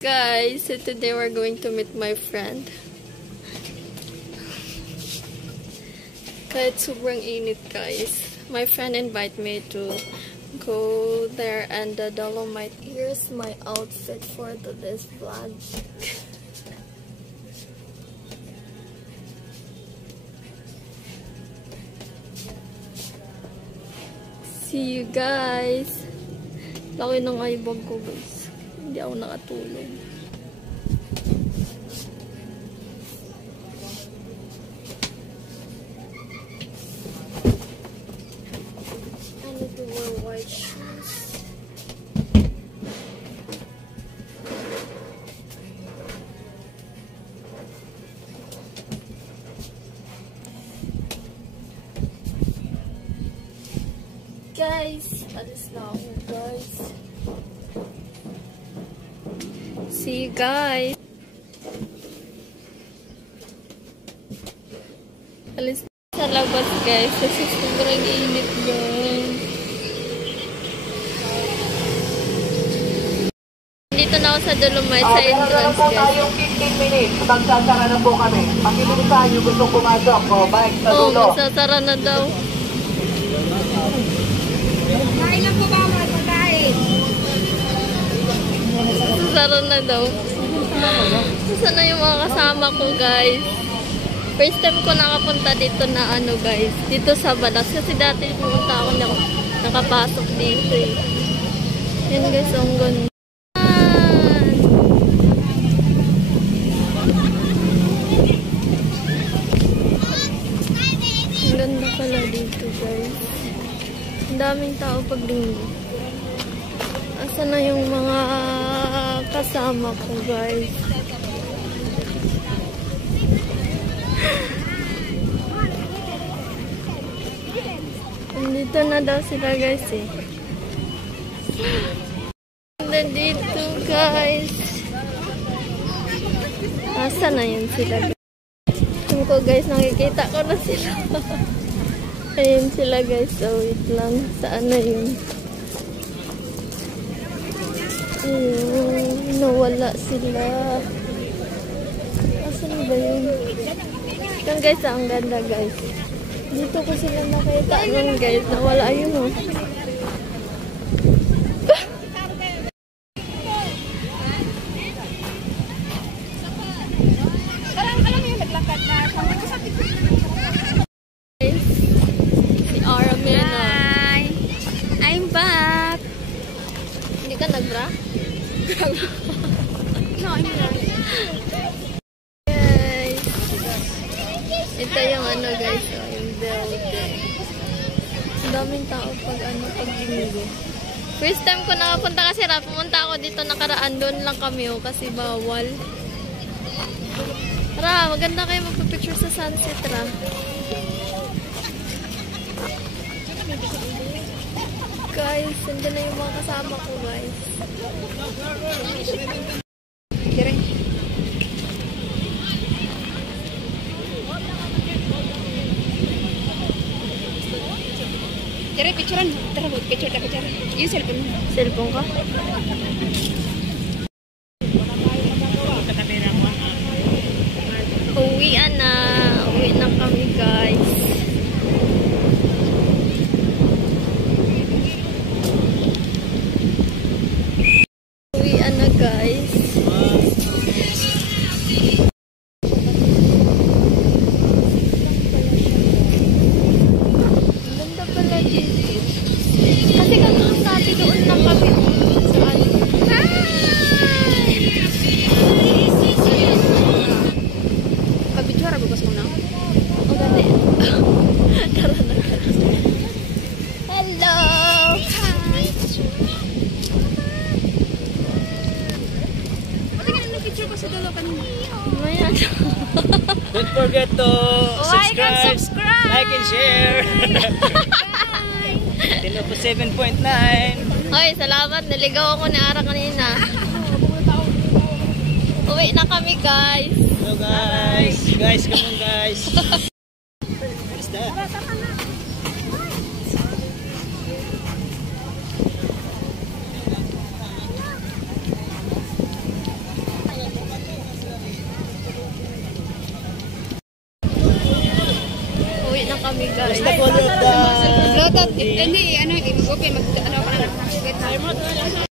Guys, so today we're going to meet my friend. Kahit sobrang init, guys. My friend invite me to go there and the Dolomite. Here's my outfit for this vlog. See you guys. Laki ng eyebag ko, guys. Hindi ako nakatulog. I need to wear white shoes. Guys, alis na ako, guys. See you guys. Alis sa labas, guys, kasi sobrang init, guys. Dito na ako sa Dolomite, sa entrance, guys. Tayong 15 minutes. Magsasara na po kami. Pakilin tayo gustong pumasok. Bike sa dulo. Oo, magsasara na daw. Kain lang po ba mga pagkain? Magsasara na daw. Saan na yung mga kasama ko, guys? First time ko nakapunta dito na guys. Dito sa Balas. Kasi dati pumunta ako nakapasok dito eh. Yan, guys, ang ganda. Ang ganda pala dito, guys. Ang daming tao pag linggo. Asan na yung mga kasama ko, guys? Nandito na daw sila, guys, eh. Nandito, guys. Asan na yun sila, guys? Tingin ko, guys, nakikita ko na sila. Ayun sila, guys. So, wait lang. Saan na yun? Ayun. Nawala sila. Asan ba yun? Ito, guys. Ang ganda, guys. Dito ko sila nakita nun, guys. Nawala yun, oh. Nagbra? No, I'm not. Guys. Ito yung guys, yung building. Ang daming tao pag linggo. First time ko nakapunta kasi pumunta ako dito nakaraan, doon lang kami kasi bawal. Tara, maganda kayo magpapicture sa sunset, ra. Guys, nandiyan na yung mga kasama ko, guys. Kira. Kira, picturean. Tara, picture. Yung cellphone. Cellphone ka? Uwi na kami, guys. Guys. Ganda pala dito. Kasi ganun dati doon lang kami. Saan? Pag-picture, bukas mo na. O gani. Tara na. Hello! Don't forget to subscribe, like and share. 7.9. Oy, salamat. Naligaw ako ni Ara kanina. Uwi na kami, guys. Hello, guys. Guys, come on, guys. What's that? What's the color of the... Bluetooth. Hindi, ano, i-open. Ano ka na.